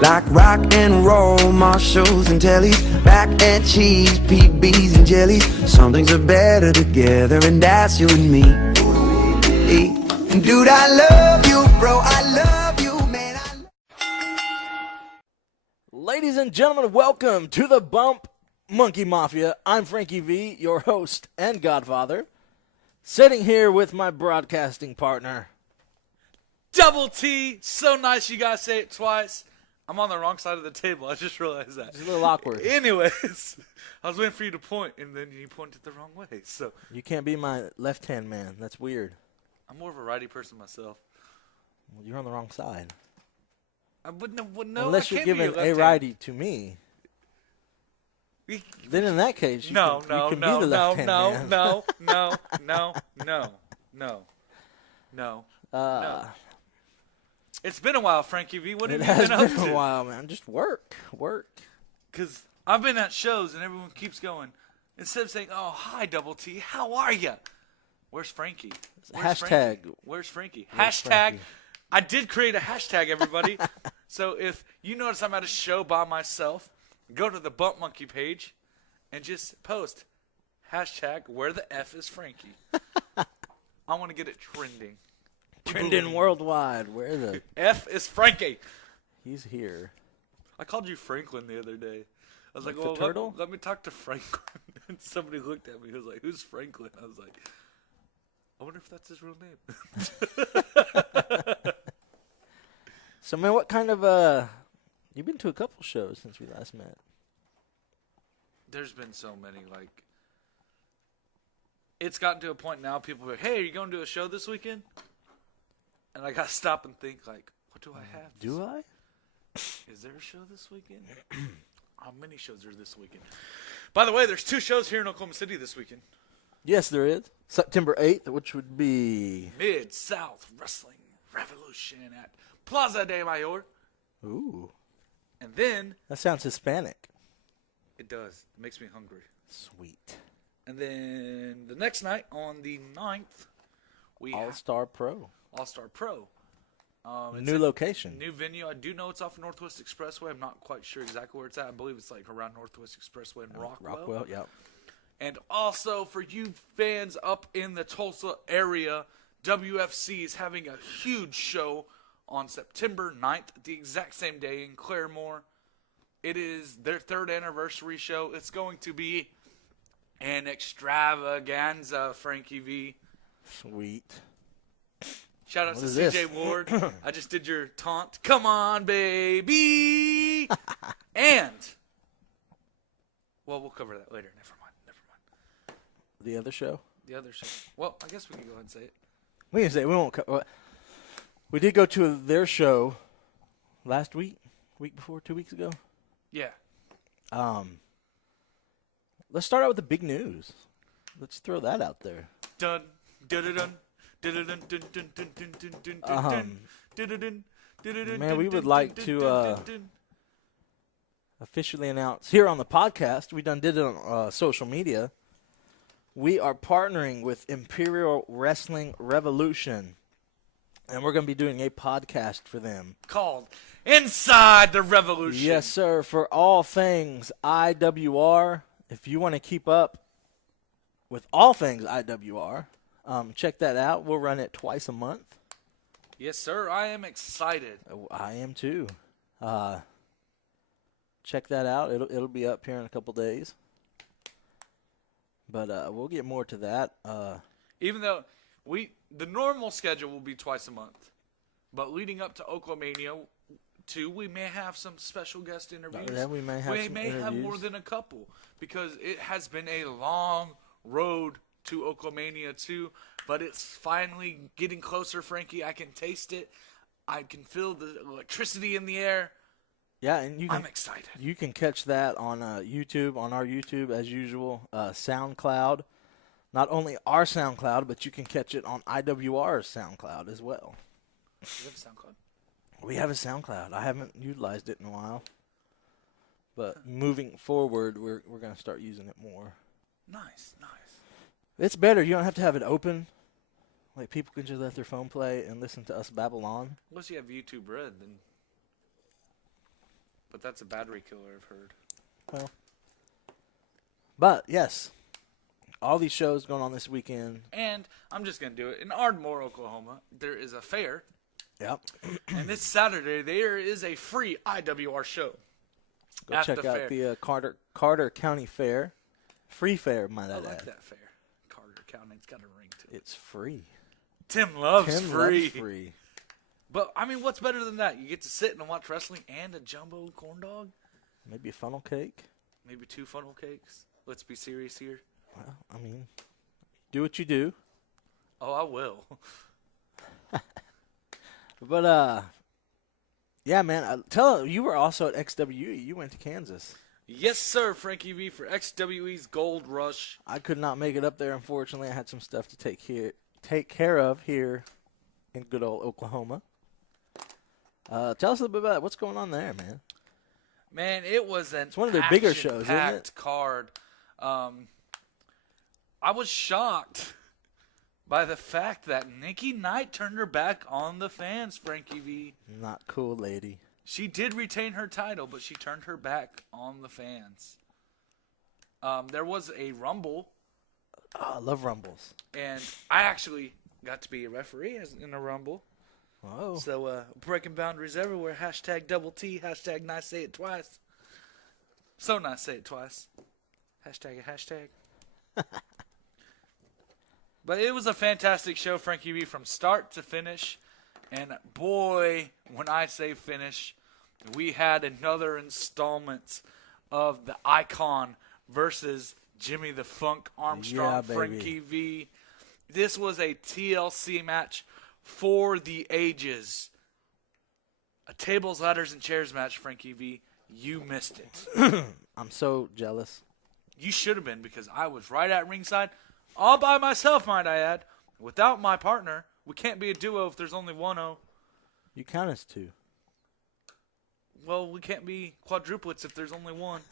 Like rock and roll, Marshalls and tellies, mac and cheese, PBs and jellies. Some things are better together, and that's you and me. And dude, I love you, bro, I love you, man. Ladies and gentlemen, welcome to the Bump Monkey Mafia. I'm Frankie V, your host and godfather, sitting here with my broadcasting partner, Double T. So nice you guys say it twice. I'm on the wrong side of the table. I just realized that. It's a little awkward. Anyways, I was waiting for you to point, and then you pointed the wrong way. So You can't be my left-hand man. That's weird. I'm more of a righty person myself. Well, you're on the wrong side. I wouldn't know. Unless you're giving a righty to me. Then in that case, you can be the left-hand man. No. It's been a while, Frankie V. What have It you has been up been to? a while, man. Just work. Because I've been at shows and everyone keeps going. Instead of saying, "Oh, hi, Double T, how are you?" Where's Frankie? Hashtag. Where's Frankie? Where's Hashtag. Frankie? I did create a hashtag, everybody. So if you notice I'm at a show by myself, go to the Bump Monkey page and just post hashtag where the F is Frankie. I want to get it trending. Trending worldwide. Where the F is Frankie. He's here. I called you Franklin the other day. I was Like like, the well, turtle? let me talk to Franklin. And somebody looked at me. He was like, who's Franklin? I was like, I wonder if that's his real name. So, man, what kind of, you've been to a couple shows since we last met. There's been so many, like, it's gotten to a point now, people are like, hey, are you going to a show this weekend? And I got to stop and think, like, what do I have? Do I? Is there a show this weekend? How many shows are this weekend? By the way, there's 2 shows here in Oklahoma City this weekend. Yes, there is. September 8th, which would be... Mid-South Wrestling Revolution at Plaza de Mayor. Ooh. And then... That sounds Hispanic. It does. It makes me hungry. Sweet. And then the next night, on the 9th, we have All-Star Pro. All-Star Pro. It's New a location. New venue. I do know it's off Northwest Expressway. I'm not quite sure exactly where it's at. I believe it's like around Northwest Expressway in Rockwell. Rockwell, yep. And also for you fans up in the Tulsa area, WFC is having a huge show on September 9th, the exact same day in Claremore. It is their 3rd anniversary show. It's going to be an extravaganza, Frankie V. Sweet. Shout out What to is CJ this? Ward. I just did your taunt. Come on, baby. And, well, we'll cover that later. Never mind. The other show? The other show. Well, I guess we can go ahead and say it. We can say we won't. We did go to their show last week before, 2 weeks ago. Yeah. Let's start out with the big news. Let's throw that out there. Dun dun dun dun dun dun dun dun dun dun dun. Man, we would like to officially announce here on the podcast. We did it on social media. We are partnering with Imperial Wrestling Revolution, and we're going to be doing a podcast for them. Called Inside the Revolution. Yes, sir, for all things IWR. If you want to keep up with all things IWR, check that out. We'll run it twice a month. Yes, sir. I am excited. I am too. Check that out. It'll be up here in a couple days. But we'll get more to that. Even though the normal schedule will be twice a month, but leading up to Oklahomania 2, we may have some special guest interviews. Yeah, we may have some have more interviews. than a couple because it has been a long road to Oklahomania 2, but it's finally getting closer, Frankie. I can taste it. I can feel the electricity in the air. Yeah, and I'm excited. You can catch that on YouTube, on our YouTube as usual, SoundCloud. Not only our SoundCloud, but you can catch it on IWR's SoundCloud as well. Do you have a SoundCloud? We have a SoundCloud. I haven't utilized it in a while. But moving forward, we're going to start using it more. Nice. It's better. You don't have to have it open. Like, people can just let their phone play and listen to us babble on. Unless you have YouTube Red, then But that's a battery killer, I've heard. Well, but yes, all these shows going on this weekend. And I'm just going to do it. In Ardmore, Oklahoma, there is a fair. Yep. And this Saturday, there is a free IWR show. Go at check the out fair. the Carter County Fair. Free fair, might I I like add. that fair. Carter County, it's got a ring to it. It's free. Tim loves Tim free. loves free. But, I mean, what's better than that? You get to sit and watch wrestling and a jumbo corn dog? Maybe a funnel cake. Maybe 2 funnel cakes? Let's be serious here. Well, I mean, do what you do. Oh, I will. But yeah, man. You were also at XWE. You went to Kansas. Yes, sir, Frankie V for XWE's Gold Rush. I could not make it up there, unfortunately. I had some stuff to take care of here in good old Oklahoma. Tell us a little bit about it. What's going on there, man. Man, it was it's one of their bigger shows, isn't it? Card. I was shocked by the fact that Nikki Knight turned her back on the fans, Frankie V. Not cool, lady. She did retain her title, but she turned her back on the fans. There was a Rumble. Oh, I love Rumbles. And I actually got to be a referee in a Rumble. Oh. So, breaking boundaries everywhere. Hashtag double T. Hashtag nice say it twice. So nice say it twice. Hashtag a hashtag. But it was a fantastic show, Frankie B, from start to finish. And boy, when I say finish, we had another installment of the Icon versus Jimmy the Funk Armstrong, Yeah, baby. Frankie V. This was a TLC match for the ages. A tables, ladders, and chairs match, Frankie V. You missed it. I'm so jealous. You should have been, because I was right at ringside, all by myself, might I add, without my partner. We can't be a duo if there's only one O. You count as two. Well, we can't be quadruplets if there's only one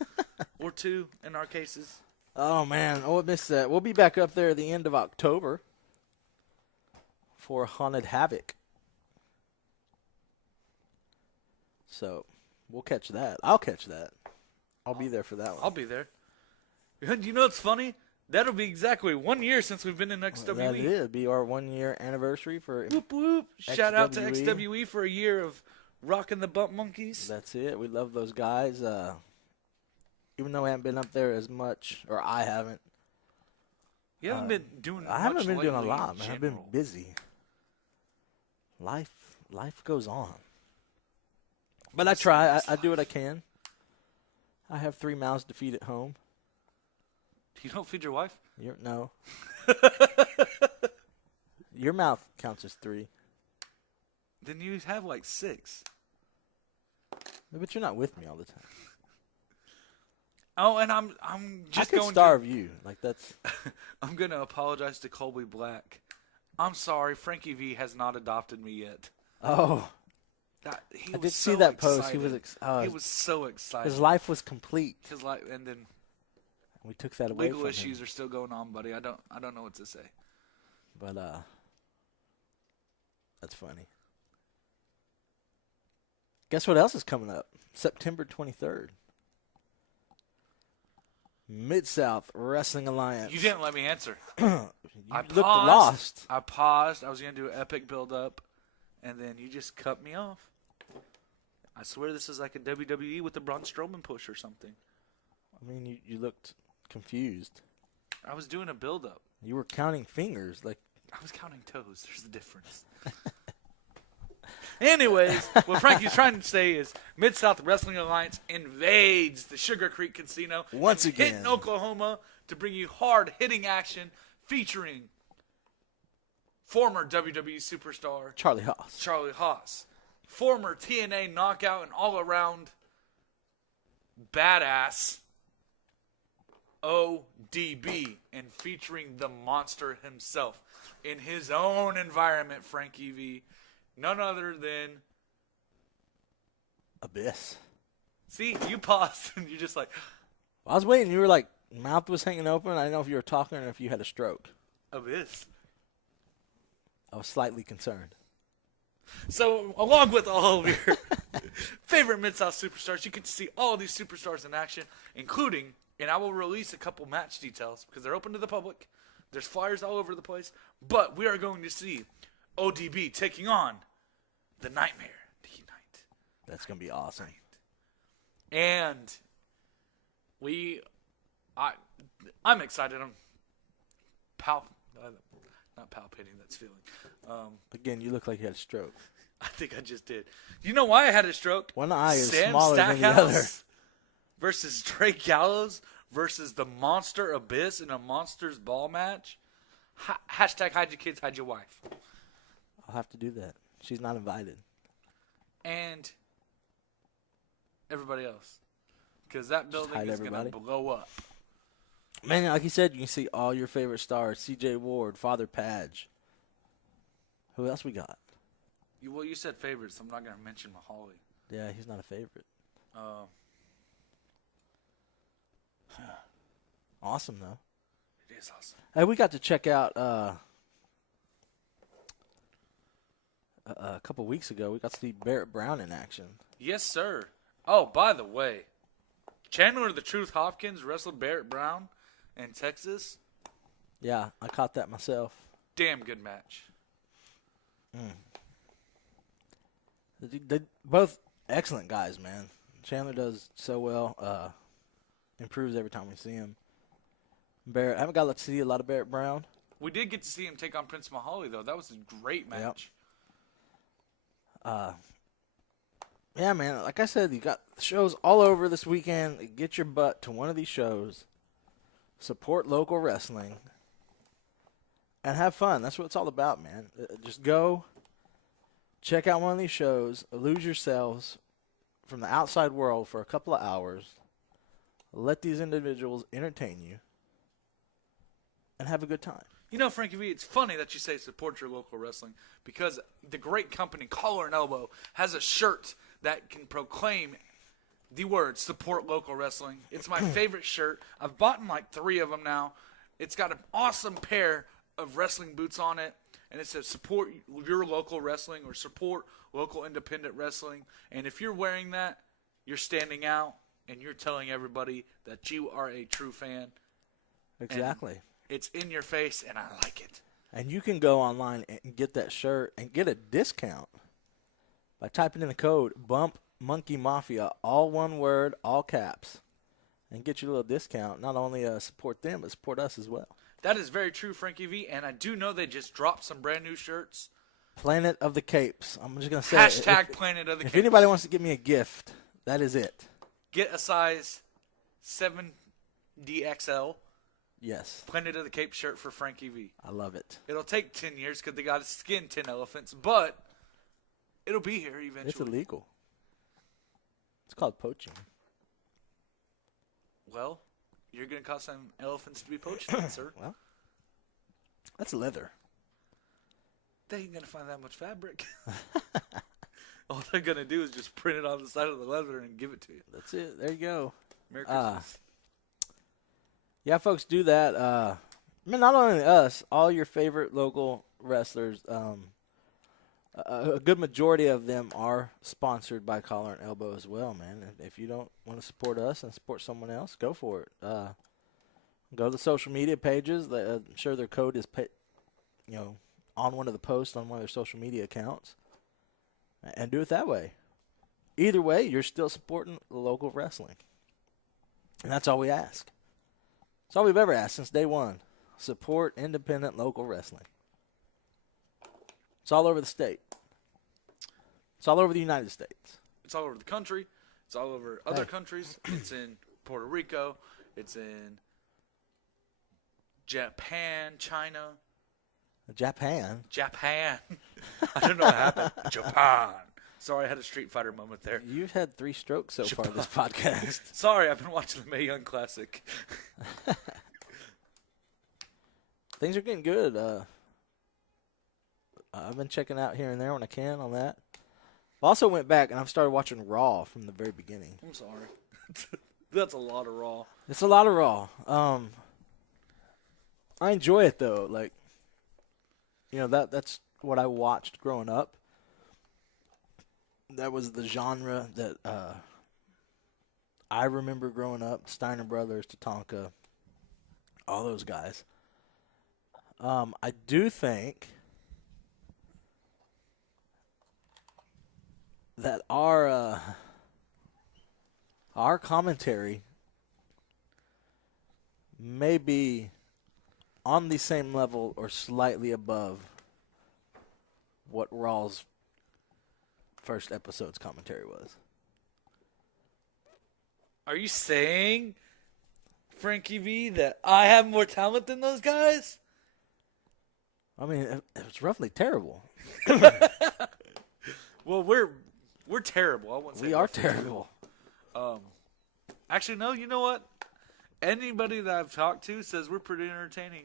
or two in our cases. Oh, man. Oh, I missed that. We'll be back up there at the end of October for Haunted Havoc. So, we'll catch that. I'll catch that. I'll be there for that one. I'll be there. You know what's funny? That'll be exactly 1 year since we've been in XWE. That is. It'll be our 1 year anniversary for Whoop, whoop. Shout out to XWE. XWE for a year of rocking the Bump Monkeys. That's it. We love those guys. Even though I haven't been up there as much, or I haven't. You haven't been doing I haven't much been doing a lately lot, in man. I've been general. busy. Life goes on. But I try. I do what I can. I have 3 mouths to feed at home. You don't feed your wife? No. Your mouth counts as 3. Then you have like 6. But you're not with me all the time. Oh, and I'm just I could going starve you. Like that's. I'm going to apologize to Colby Black. I'm sorry, Frankie V has not adopted me yet. Oh, He I was did see so that post. excited. He was so excited. His life was complete. His life, and then We took that away legal from issues him. are still going on, buddy. I don't know what to say. But that's funny. Guess what else is coming up? September 23rd. Mid-South Wrestling Alliance. You didn't let me answer. You I looked paused. lost. I paused. I was going to do an epic build-up, and then you just cut me off. I swear this is like a WWE with the Braun Strowman push or something. I mean, you looked confused. I was doing a build-up. You were counting fingers. Like, I was counting toes. There's a difference. Anyways, what Frankie's trying to say is Mid-South Wrestling Alliance invades the Sugar Creek Casino Once in again. Hinton, Oklahoma, to bring you hard-hitting action featuring former WWE superstar Charlie Haas. Charlie Haas, former TNA knockout and all-around badass ODB, and featuring the monster himself in his own environment, Frankie V. None other than... Abyss. See, you paused and you're just like... I was waiting. You were like, mouth was hanging open. I didn't know if you were talking or if you had a stroke. Abyss. I was slightly concerned. So, along with all of your favorite Mid-South superstars. You get to see all of these superstars in action, including, and I will release a couple match details because they're open to the public. There's flyers all over the place. But we are going to see ODB taking on the Nightmare D-Knight. That's going to be awesome. And I'm excited. I'm not palpating, that's feeling. Again, you look like you had a stroke. I think I just did. You know why I had a stroke? One eye is Sam smaller than the Stackhouse other. versus Drake Gallows versus the Monster Abyss in a Monsters Ball match. Hashtag hide your kids, hide your wife. I'll have to do that. She's not invited. And everybody else. Because that building hide is going to everybody. blow up. Man, like you said, you can see all your favorite stars. C.J. Ward, Father Padge. Who else we got? Well, you said favorites, so I'm not going to mention Mahali. Yeah, he's not a favorite. Awesome, though. It is awesome. Hey, we got to check out a couple weeks ago. We got to see Barrett Brown in action. Yes, sir. Oh, by the way, Chandler the Truth Hopkins wrestled Barrett Brown in Texas. Yeah, I caught that myself. Damn good match. They both excellent guys, man. Chandler does so well. Improves every time we see him. Barrett, I haven't got to see a lot of Barrett Brown. We did get to see him take on Prince Mahali, though. That was a great match. Yeah, man. Like I said, you got shows all over this weekend. Get your butt to one of these shows. Support local wrestling. And have fun. That's what it's all about, man. Just go. Check out one of these shows. Lose yourselves from the outside world for a couple of hours. Let these individuals entertain you. And have a good time. You know, Frankie V, it's funny that you say support your local wrestling because the great company Collar and Elbow has a shirt that can proclaim the words support local wrestling. It's my favorite shirt. I've bought like 3 of them now. It's got an awesome pair of wrestling boots on it, and it says support your local wrestling or support local independent wrestling. And if you're wearing that, you're standing out and you're telling everybody that you are a true fan. Exactly. And it's in your face, and I like it. And you can go online and get that shirt and get a discount by typing in the code Bump Monkey Mafia, all one word, all caps, and get your little discount. Not only support them, but support us as well. That is very true, Frankie V, and I do know they just dropped some brand new shirts. Planet of the Capes. I'm just going to say Hashtag Planet of the Capes. If anybody wants to give me a gift, that is it. Get a size 7DXL. Yes. Planet of the Cape shirt for Frankie V. I love it. It'll take 10 years because they got to skin 10 elephants, but it'll be here eventually. It's illegal. It's called poaching. Well, you're going to cause some elephants to be poached, then, sir. Well, that's leather. They ain't going to find that much fabric. All they're going to do is just print it on the side of the leather and give it to you. That's it. There you go. Merry Christmas. Yeah, folks, do that. I mean, not only us, all your favorite local wrestlers. A good majority of them are sponsored by Collar and Elbow as well, man. If you don't want to support us and support someone else, go for it. Go to the social media pages. I'm sure their code is, on one of the posts on one of their social media accounts, and do it that way. Either way, you're still supporting local wrestling, and that's all we ask. That's all we've ever asked since day one. Support independent local wrestling. It's all over the state. It's all over the United States. It's all over the country. It's all over other countries. It's in Puerto Rico. It's in Japan, China. Japan? Japan. I don't know what happened. Japan. Sorry, I had a Street Fighter moment there. You've had 3 strokes so far this podcast. Sorry, I've been watching the Mae Young Classic. Things are getting good. I've been checking out here and there when I can on that. I also went back and I've started watching Raw from the very beginning. I'm sorry. That's a lot of Raw. It's a lot of Raw. I enjoy it though. Like, that's what I watched growing up. that was the genre that I remember growing up. Steiner Brothers, Tatanka, all those guys. I do think that our commentary may be on the same level or slightly above what Raw's first episode's commentary was. Are you saying, Frankie V, that I have more talent than those guys? I mean, it was roughly terrible. Well, we're terrible. I wouldn't say We are terrible. Actually, no. You know what? Anybody that I've talked to says we're pretty entertaining,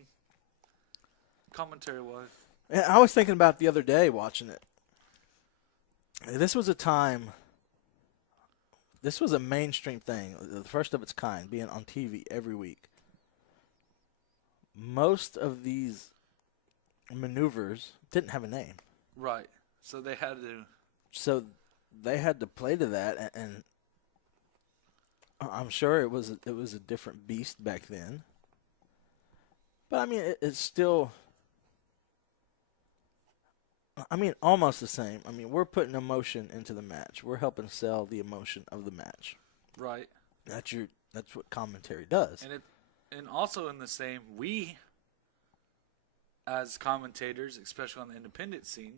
commentary-wise. And I was thinking about it the other day watching it. This was a time. This was a mainstream thing, the first of its kind, being on TV every week. Most of these maneuvers didn't have a name. Right. So they had to. So they had to play to that, and I'm sure it was a different beast back then. But I mean, it's still. I mean, almost the same. I mean, we're putting emotion into the match. We're helping sell the emotion of the match. Right. That's what commentary does. And also in the same, we, as commentators, especially on the independent scene,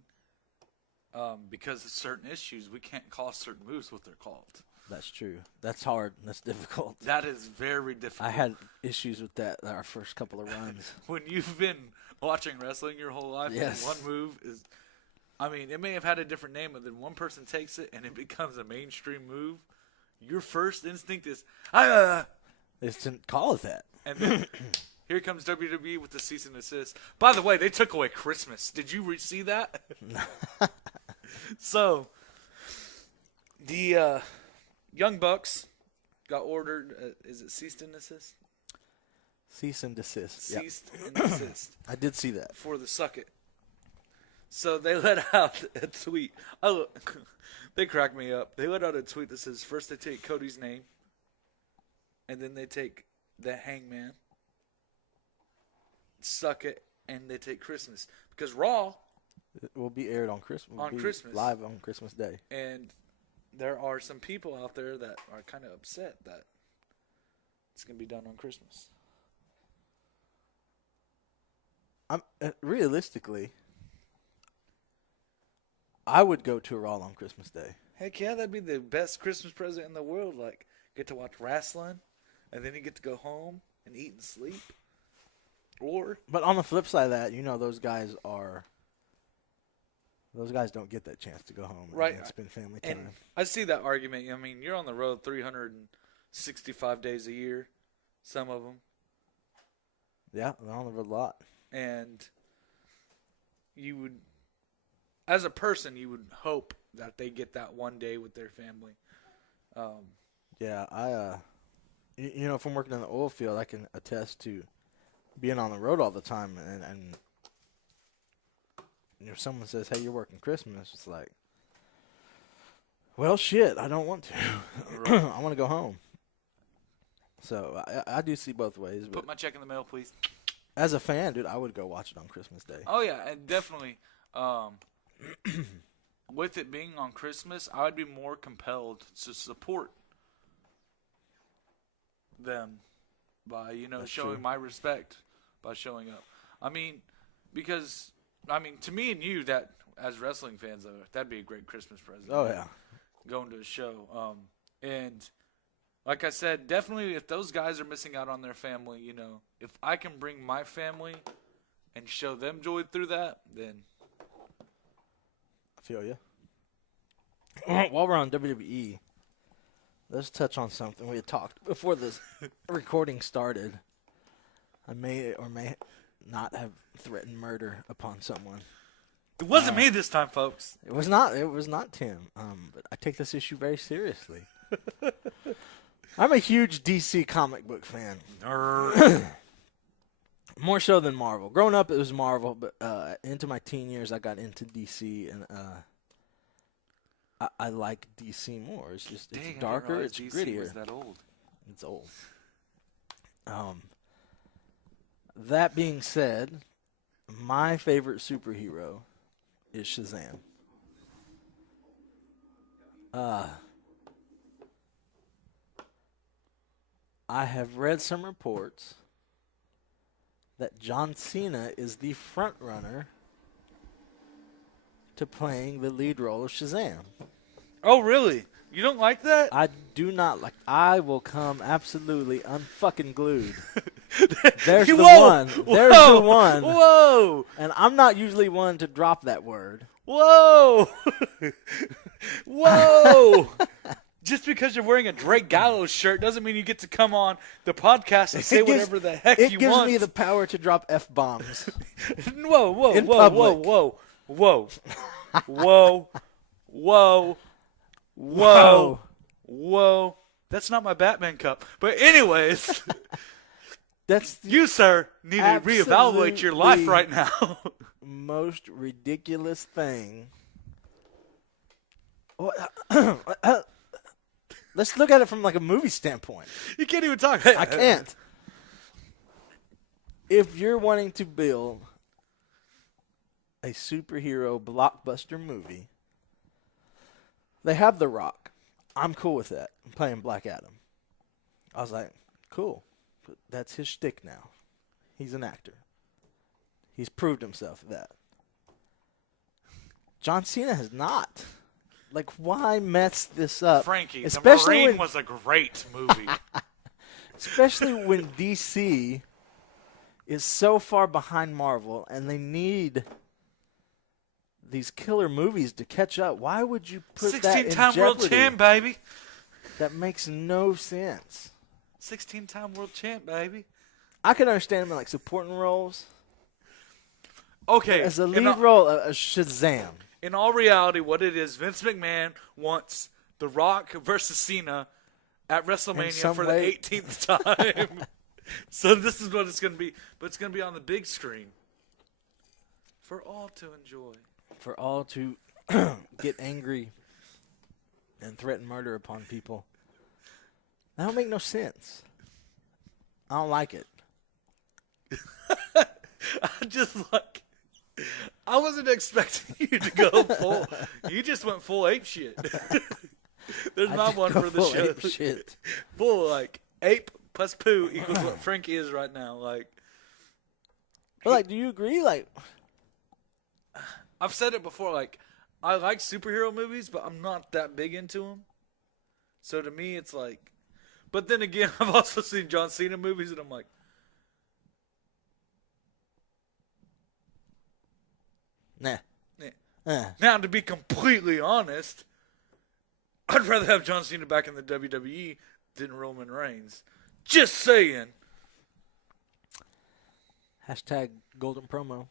because of certain issues, we can't call certain moves what they're called. That's true. That's hard. That's difficult. That is very difficult. I had issues with that our first couple of runs. When you've been watching wrestling your whole life, Yes. and one move is, I mean, it may have had a different name, but then one person takes it and it becomes a mainstream move. Your first instinct is, They didn't call it that. and then here comes WWE with the cease and desist. By the way, they took away Christmas. Did you see that? So, the Young Bucks got ordered, is it cease and desist? Cease and desist. Yep. Ceased and desist. I did see that. For the suck it. So they let out a tweet. Oh, they cracked me up. They let out a tweet that says first they take Cody's name, and then they take the Hangman, suck it, and they take Christmas. Because Raw, It will be aired on Christmas. On Christmas. Live on Christmas Day. and there are some people out there that are kind of upset that it's going to be done on Christmas. Realistically, I would go to a Raw on Christmas Day. Heck yeah, that'd be the best Christmas present in the world. Like, get to watch wrestling, and then you get to go home and eat and sleep. Or, But on the flip side of that, those guys don't get that chance to go home Right. and spend family time. and I see that argument. I mean, you're on the road 365 days a year, some of them. Yeah, they're on the road a lot. And you would, as a person, you would hope that they get that one day with their family. Yeah, from working in the oil field, I can attest to being on the road all the time, and if someone says, "Hey, you're working Christmas," it's like, well, shit, I don't want to. I want to go home. So I do see both ways, but Put my check in the mail, please. as a fan, dude, I would go watch it on Christmas Day. Oh, yeah, and definitely. With it being on Christmas, I would be more compelled to support them by, That's showing true. my respect by showing up. I mean, because, to me and you, that as wrestling fans, though, that'd be a great Christmas present. Oh yeah, Going to a show. And like I said, definitely if those guys are missing out on their family, if I can bring my family and show them joy through that, then I feel you. While we're on WWE, let's touch on something we had talked before this recording started. I may or may not have threatened murder upon someone. it wasn't me this time, folks. It was not Tim. But I take this issue very seriously. I'm a huge DC comic book fan. More so than Marvel. Growing up, it was Marvel, but into my teen years, I got into DC, and I like DC more. It's just Dang, I it's didn't darker, realize it's DC grittier. was that old. It's old. That being said, my favorite superhero is Shazam. I have read some reports that John Cena is the front runner to playing the lead role of Shazam. Oh, really? You don't like that? I do not like. I will come absolutely unfucking glued. There's the Whoa! one. There's Whoa! the one. Whoa! And I'm not usually one to drop that word. Whoa! Whoa! Just because you're wearing a Drake Gallows shirt doesn't mean you get to come on the podcast and say whatever the heck you want. It gives me the power to drop F-bombs. Whoa, whoa, in whoa, public. whoa, whoa, whoa, whoa, whoa, whoa. That's not my Batman cup. But anyways, That's the you, sir, need to reevaluate your life right now. most ridiculous thing. Let's look at it from like a movie standpoint. You can't even talk. I can't. If you're wanting to build a superhero blockbuster movie, they have The Rock. I'm cool with that. I'm playing Black Adam. I was like, cool. But that's his shtick now. He's an actor. He's proved himself at that. John Cena has not. Like, why mess this up? Frankie, especially The Marine when, was a great movie. especially when DC is so far behind Marvel and they need these killer movies to catch up. Why would you put that in 16-time world jeopardy? champ, baby. That makes no sense. 16-time world champ, baby. I can understand him in like supporting roles. Okay. As a lead role, a Shazam. In all reality, what it is, Vince McMahon wants The Rock versus Cena at WrestleMania for the 18th time. So this is what it's going to be. But it's going to be on the big screen for all to enjoy. For all to get angry and threaten murder upon people. That don't make no sense. I don't like it. I just like... I wasn't expecting you to go full. You just went full ape shit. There's my one for the show. Ape shit. Full like ape plus poo equals what Frankie is right now. Like, But like, do you agree? Like, I've said it before. Like, I like superhero movies, but I'm not that big into them. So to me, it's like. But then again, I've also seen John Cena movies, and I'm like, nah. Now, to be completely honest, I'd rather have John Cena back in the WWE than Roman Reigns. Just saying. Hashtag golden promo.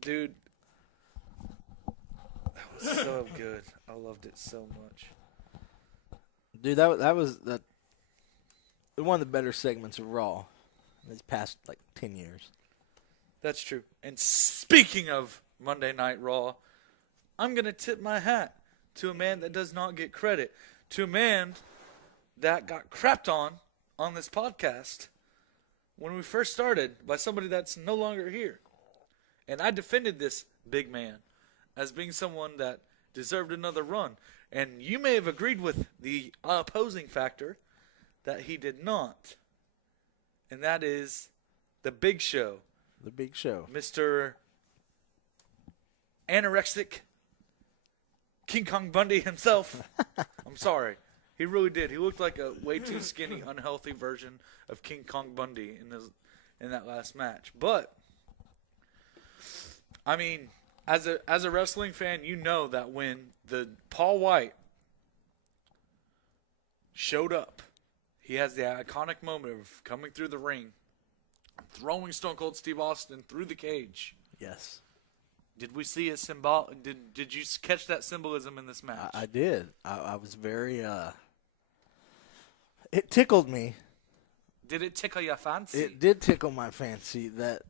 Dude, that was so good. I loved it so much. Dude, that was one of the better segments of Raw in these past like 10 years. That's true. And speaking of Monday Night Raw, I'm going to tip my hat to a man that does not get credit, to a man that got crapped on this podcast when we first started by somebody that's no longer here. And I defended this big man as being someone that deserved another run. And you may have agreed with the opposing factor that he did not. And that is the Big Show. The Big Show. Mr. Anorexic King Kong Bundy himself. I'm sorry. He really did. He looked like a way too skinny, unhealthy version of King Kong Bundy in that last match. But I mean, as a wrestling fan, you know that when the Paul White showed up, he has the iconic moment of coming through the ring, throwing Stone Cold Steve Austin through the cage. Yes. Did we see a symbol? Did you catch that symbolism in this match? I did. I was very it tickled me. Did it tickle your fancy? It did tickle my fancy that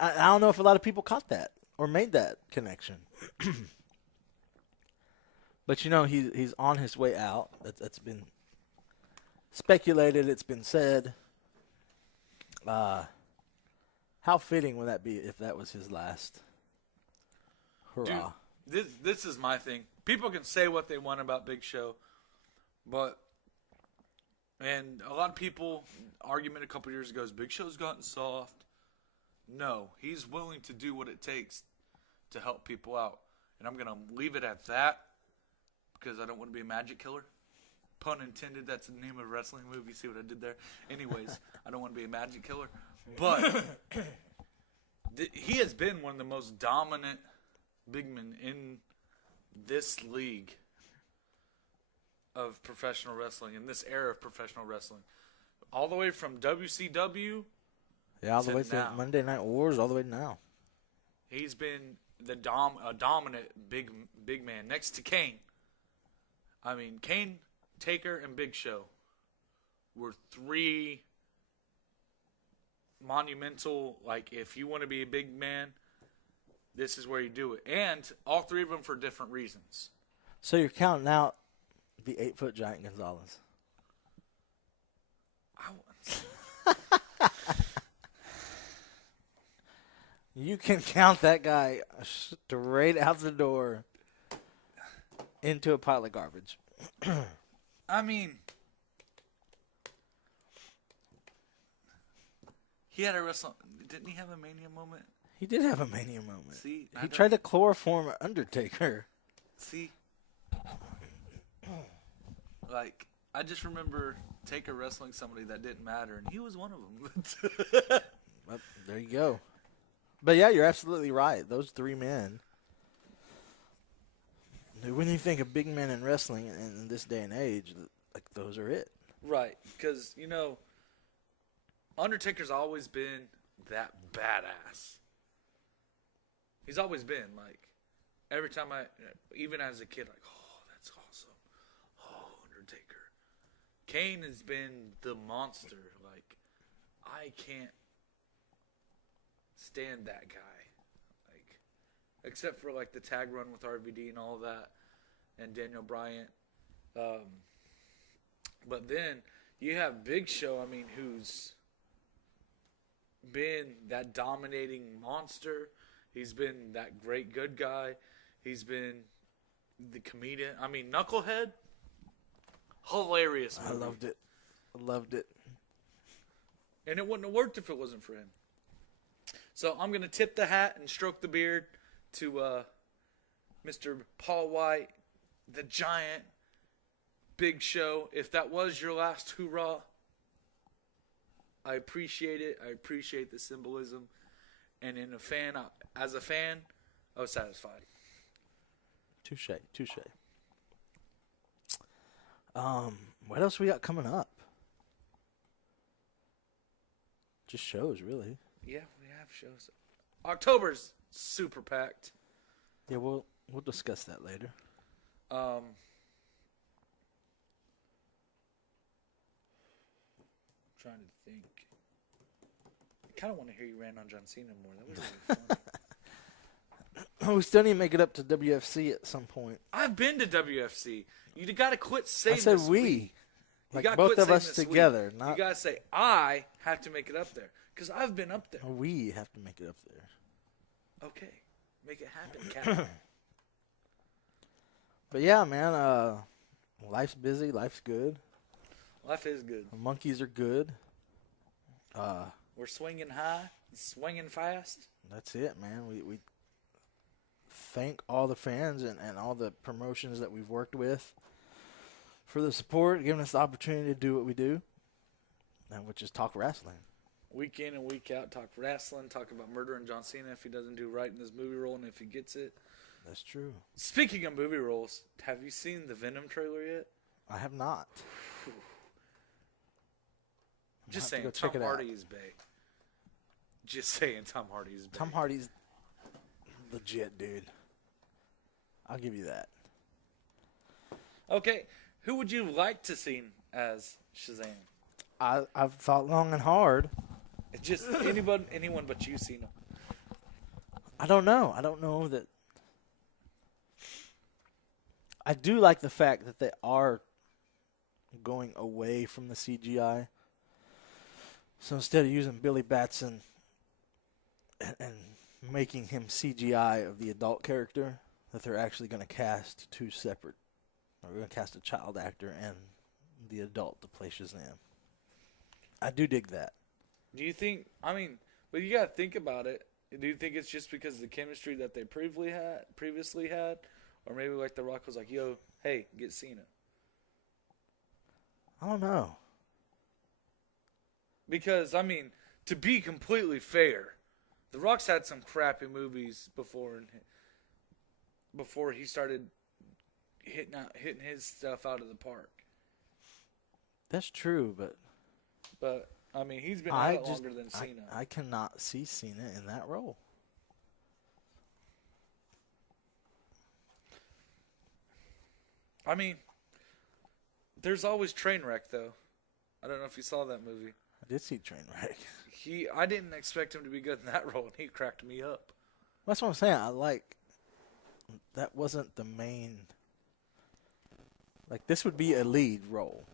I don't know if a lot of people caught that or made that connection. But he's on his way out. That's been speculated. It's been said. How fitting would that be if that was his last hurrah? Dude, this is my thing. People can say what they want about Big Show, and a lot of people argument a couple years ago is Big Show's gotten soft. No, he's willing to do what it takes to help people out, and I'm gonna leave it at that because I don't want to be a magic killer. Pun intended. That's the name of a wrestling movie. See what I did there? Anyways, I don't want to be a magic killer. But he has been one of the most dominant big men in this league of professional wrestling, in this era of professional wrestling. All the way from WCW all the way now. to Monday Night Wars, all the way to now. He's been a dominant big man next to Kane. I mean, Kane, Taker, and Big Show were three monumental, like, if you want to be a big man, this is where you do it. And all three of them for different reasons. So you're counting out the 8-foot giant Gonzalez. You can count that guy straight out the door into a pile of garbage. I mean, he had a wrestle. Didn't he have a Mania moment? He did have a Mania moment. See, he tried to chloroform Undertaker. See, like, I just remember Taker wrestling somebody that didn't matter, and he was one of them. Well, there you go. But yeah, you're absolutely right. Those three men. When you think of big men in wrestling in this day and age, like, those are it. Right, because, Undertaker's always been that badass. He's always been, like, every time even as a kid, like, oh, that's awesome. Oh, Undertaker. Kane has been the monster. Like, I can't stand that guy. Like, except for, like, the tag run with RVD and all of that, and Daniel Bryant. But then you have Big Show, I mean, who's been that dominating monster. He's been that great good guy. He's been the comedian. I mean, Knucklehead, hilarious movie. I loved it. And it wouldn't have worked if it wasn't for him. So I'm going to tip the hat and stroke the beard to Mr. Paul White, the Giant, Big Show. If that was your last hoorah, I appreciate it. I appreciate the symbolism. And as a fan, I was satisfied. Touche. What else we got coming up? Just shows, really. Yeah, we have shows. October's super packed. Yeah, we'll discuss that later. Trying to think. I kind of want to hear you rant on John Cena more. That was really fun. We still need to make it up to WFC at some point. I've been to WFC. You got to quit saying I said this we. week. Like both of us together. You got to say, I have to make it up there. Because I've been up there. We have to make it up there. Okay. Make it happen, Captain. But yeah, man, life's busy. Life's good. Life is good. The monkeys are good. We're swinging high, swinging fast. That's it, man. We thank all the fans and all the promotions that we've worked with for the support, giving us the opportunity to do what we do, which is talk wrestling. Week in and week out, talk wrestling, talk about murdering John Cena if he doesn't do right in this movie role and if he gets it. That's true. Speaking of movie roles, have you seen the Venom trailer yet? I have not. Just saying, Tom Hardy is bae. Just saying, Tom Hardy is bae. Tom Hardy's legit, dude. I'll give you that. Okay, who would you like to see as Shazam? I've thought long and hard. It's just anyone but you, Cena. I don't know. I don't know that. I do like the fact that they are going away from the CGI. So instead of using Billy Batson and making him CGI of the adult character, that they're actually going to cast two separate. We're going to cast a child actor and the adult to play Shazam. I do dig that. Do you think? I mean, but you gotta think about it. Do you think it's just because of the chemistry that they previously had, or maybe like The Rock was like, "Yo, hey, get Cena." I don't know. Because I mean, to be completely fair, The Rock's had some crappy movies before he started hitting his stuff out of the park. That's true, But I mean, he's been at it longer than Cena. I cannot see Cena in that role. I mean, there's always Trainwreck, though. I don't know if you saw that movie. I did see Trainwreck. I didn't expect him to be good in that role, and he cracked me up. That's what I'm saying. That wasn't the main. Like, this would be a lead role.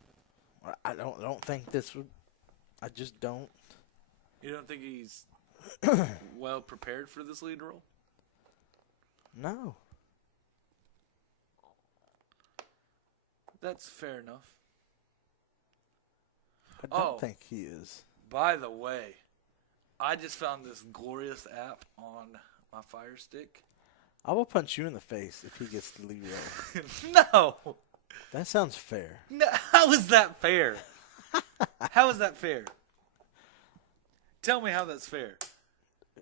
I don't think this would. I just don't. You don't think he's well prepared for this lead role? No. That's fair enough. I don't think he is. By the way, I just found this glorious app on my Fire Stick. I will punch you in the face if he gets the lead role. No! That sounds fair. No, how is that fair? How is that fair? Tell me how that's fair.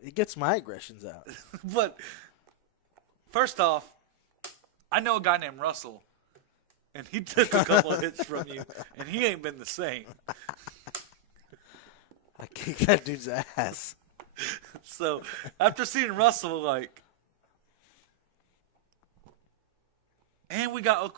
It gets my aggressions out. But, first off, I know a guy named Russell, and he took a couple of hits from you, and he ain't been the same. I kick that dude's ass. So, after seeing Russell, and we got,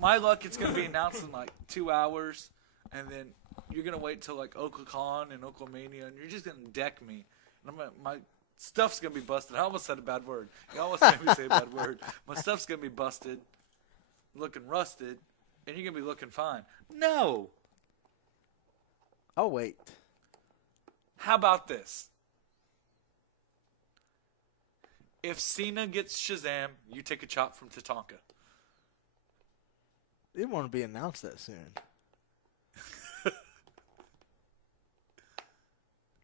my luck, it's going to be announced in 2 hours, and then you're going to wait till OklaCon and Oklahomania, and you're just going to deck me. And my stuff's going to be busted. I almost said a bad word. You almost made me say a bad word. My stuff's going to be busted, looking rusted, and you're going to be looking fine. No! I'll wait. How about this? If Cena gets Shazam, you take a chop from Tatanka. It didn't want to be announced that soon.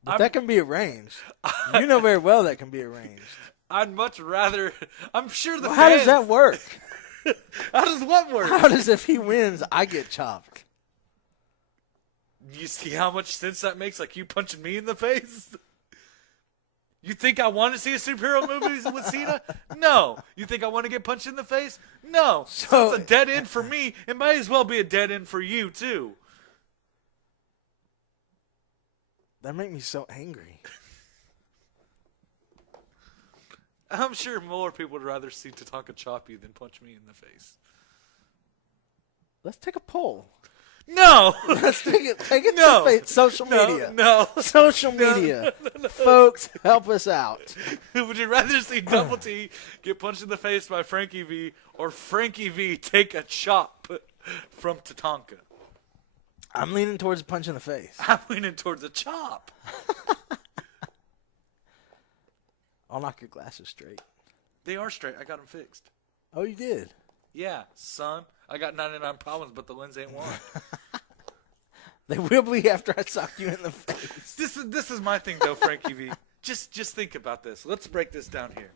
But that can be arranged. You know very well that can be arranged. I'd much rather. I'm sure the. Well, fans, how does that work? How does what work? How does if he wins, I get chopped? You see how much sense that makes? Like you punching me in the face? You think I want to see a superhero movie with Cena? No. You think I want to get punched in the face? No. So it's a dead end for me. It might as well be a dead end for you, too. That made me so angry. I'm sure more people would rather see Tatanka chop you than punch me in the face. Let's take a poll. No! Let's take it No. to social media. No. Social media. Folks, help us out. Would you rather see Double T get punched in the face by Frankie V or Frankie V take a chop from Tatanka? I'm leaning towards a punch in the face. I'm leaning towards a chop. I'll knock your glasses straight. They are straight. I got them fixed. Oh, you did? Yeah, son. I got 99 problems, but the lens ain't one. They will be after I sock you in the face. This is my thing, though, Frankie V. Just think about this. Let's break this down here.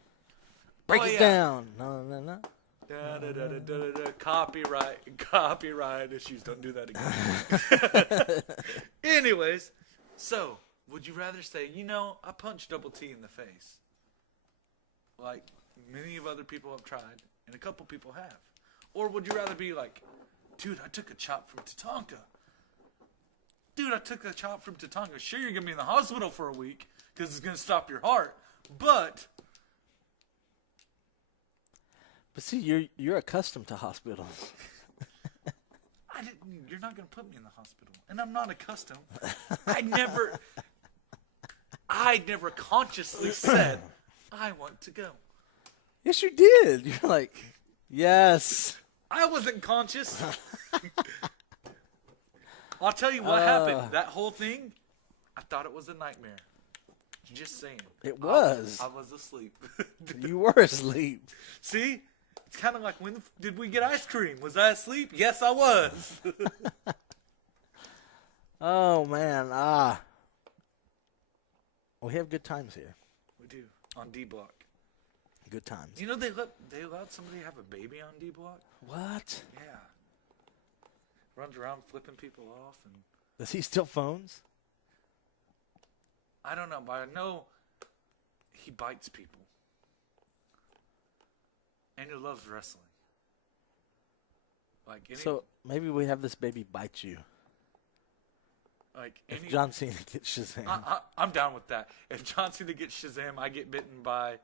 Break it down. No. Copyright issues. Don't do that again. Anyways, so would you rather say, I punched Double T in the face, like many of other people have tried, and a couple people have, or would you rather be like, dude, I took a chop from Tatanka. Sure, you're gonna be in the hospital for a week because it's gonna stop your heart, but. But see, you're accustomed to hospitals. You're not going to put me in the hospital, and I'm not accustomed. I never consciously said I want to go. Yes, you did. You're like, Yes. I wasn't conscious. I'll tell you what happened. That whole thing, I thought it was a nightmare. Just saying. It was. I was asleep. You were asleep. See? It's kind of like, when did we get ice cream? Was I asleep? Yes, I was. Oh, man. We have good times here. We do. On D Block. Good times. You know they allowed somebody to have a baby on D Block? What? Yeah. Runs around flipping people off. And Does he steal phones? I don't know, but I know he bites people. And he loves wrestling. Like So maybe we have this baby bite you. If John Cena gets Shazam. I'm down with that. If John Cena gets Shazam, I get bitten by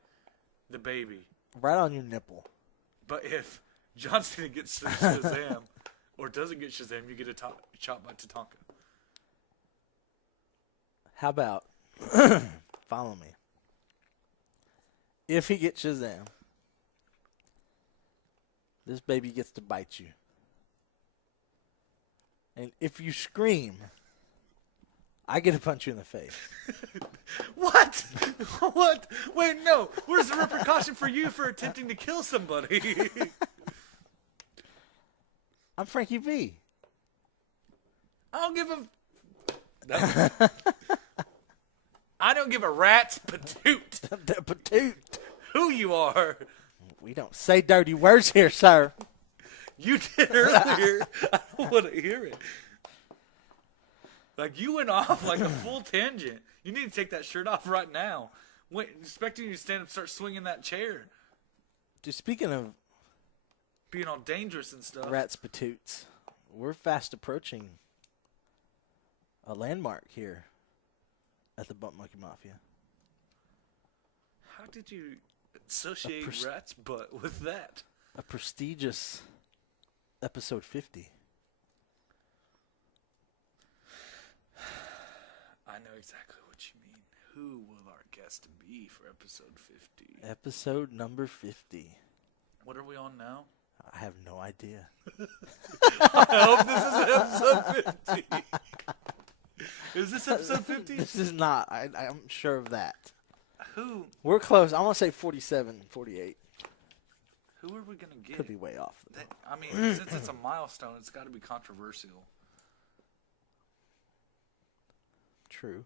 the baby. Right on your nipple. But if John Cena gets Shazam or doesn't get Shazam, you get a chop by Tatanka. How about, follow me. If he gets Shazam, this baby gets to bite you. And if you scream, I get to punch you in the face. What? What? Wait, no. Where's the repercussion for you for attempting to kill somebody? I'm Frankie V. I don't give I don't give a rat's patoot The patoot. who you are. We don't say dirty words here, sir. You did earlier. I don't want to hear it. Like, you went off like a full tangent. You need to take that shirt off right now. Wait, expecting you to stand up and start swinging that chair. Dude, speaking of Being all dangerous and stuff. rats patoots, we're fast approaching a landmark here at the Bump Monkey Mafia. How did you associate rat's butt with that? A prestigious episode 50. I know exactly what you mean. Who will our guest be for episode 50? Episode number 50. What are we on now? I have no idea. I hope this is episode 50. Is this episode 50? This is not. I'm sure of that. Who? We're close. I want to say 47, 48. Who are we going to get? Could be way off. I mean, since it's a milestone, it's got to be controversial. True.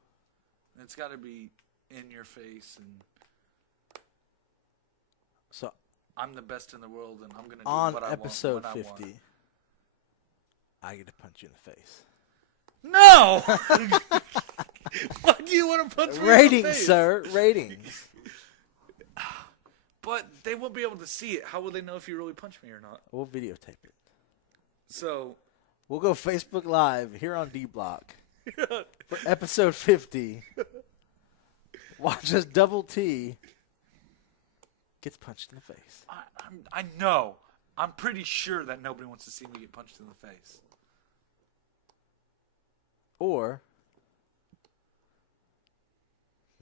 It's got to be in your face, and So I'm the best in the world, and I'm going to do on what I episode want. When I 50, want. I get to punch you in the face. No! Why do you want to punch me in the Ratings, face? sir. Ratings. But they won't be able to see it. How will they know if you really punched me or not? We'll videotape it. So, We'll go Facebook Live here on D Block for episode 50. Watch us Double T gets punched in the face. I know. I'm pretty sure that nobody wants to see me get punched in the face. Or,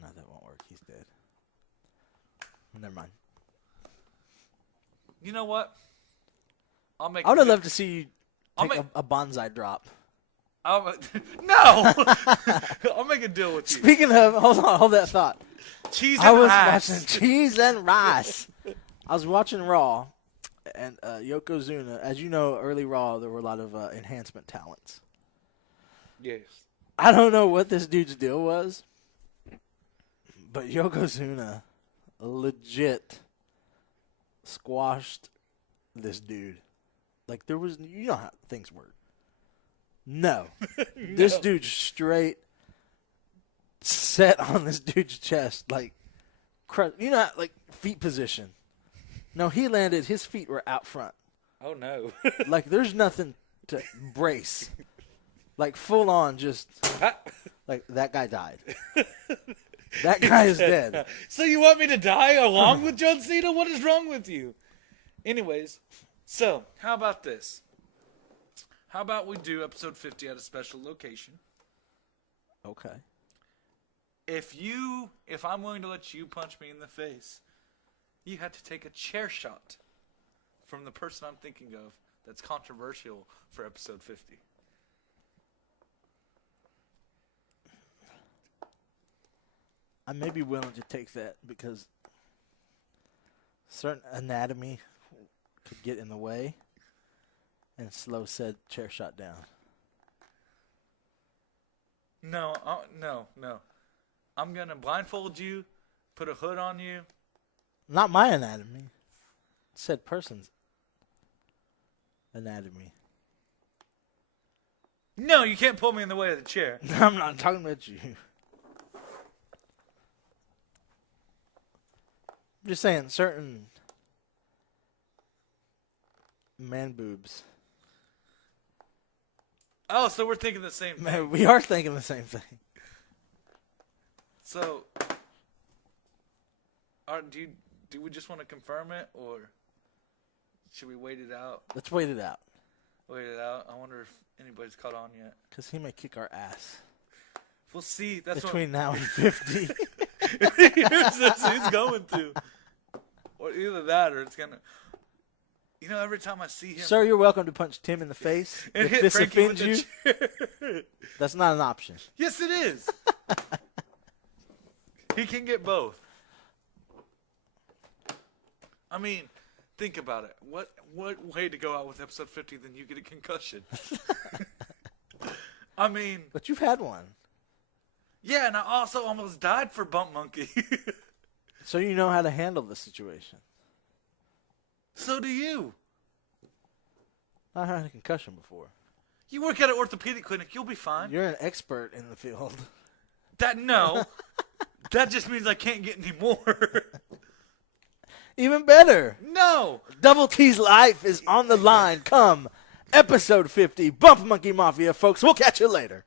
no, that won't work. He's dead. Never mind. You know what? I'll make. I would have loved to see you I'll take make- a bonsai drop. No! I'll make a deal with you. Speaking of, hold that thought. Cheese I and was rice. watching Cheese and Rice. I was watching Raw, and Yokozuna, as you know, early Raw, there were a lot of enhancement talents. Yes. I don't know what this dude's deal was, but Yokozuna legit squashed this dude. Like, there was, you know how things work. No. This dude straight set on this dude's chest, like, you know, like feet position. No, he landed, his feet were out front. Oh, no. Like, there's nothing to brace. Like, full on, just, like, that guy died. That guy is dead. So you want me to die along with John Cena? What is wrong with you? Anyways, so how about this? How about we do episode 50 at a special location? Okay. If I'm willing to let you punch me in the face, you have to take a chair shot from the person I'm thinking of that's controversial for episode 50? I may be willing to take that because certain anatomy could get in the way, and Slow said chair shot down. No. I'm going to blindfold you, put a hood on you. Not my anatomy. Said person's anatomy. No, you can't pull me in the way of the chair. I'm not talking about you. I'm just saying certain man boobs. Oh, so we're thinking the same thing. Man, we are thinking the same thing. So, do we just want to confirm it, or should we wait it out? Let's wait it out. Wait it out. I wonder if anybody's caught on yet. Because he may kick our ass. We'll see. That's Between now and 50. he's going to. Or either that, or it's gonna. You know, every time I see him, Sir, you're welcome to punch Tim in the face. and If hit this Frankie offends with you, the chair. that's not an option. Yes, it is. He can get both. I mean, think about it. What way to go out with episode 50 than you get a concussion? I mean, But you've had one. yeah, and I also almost died for Bump Monkey. So you know how to handle the situation. So do you. I had a concussion before. You work at an orthopedic clinic. You'll be fine. You're an expert in the field. No. That just means I can't get any more. Even better. No. Double T's life is on the line. Come, episode 50, Bump Monkey Mafia, folks. We'll catch you later.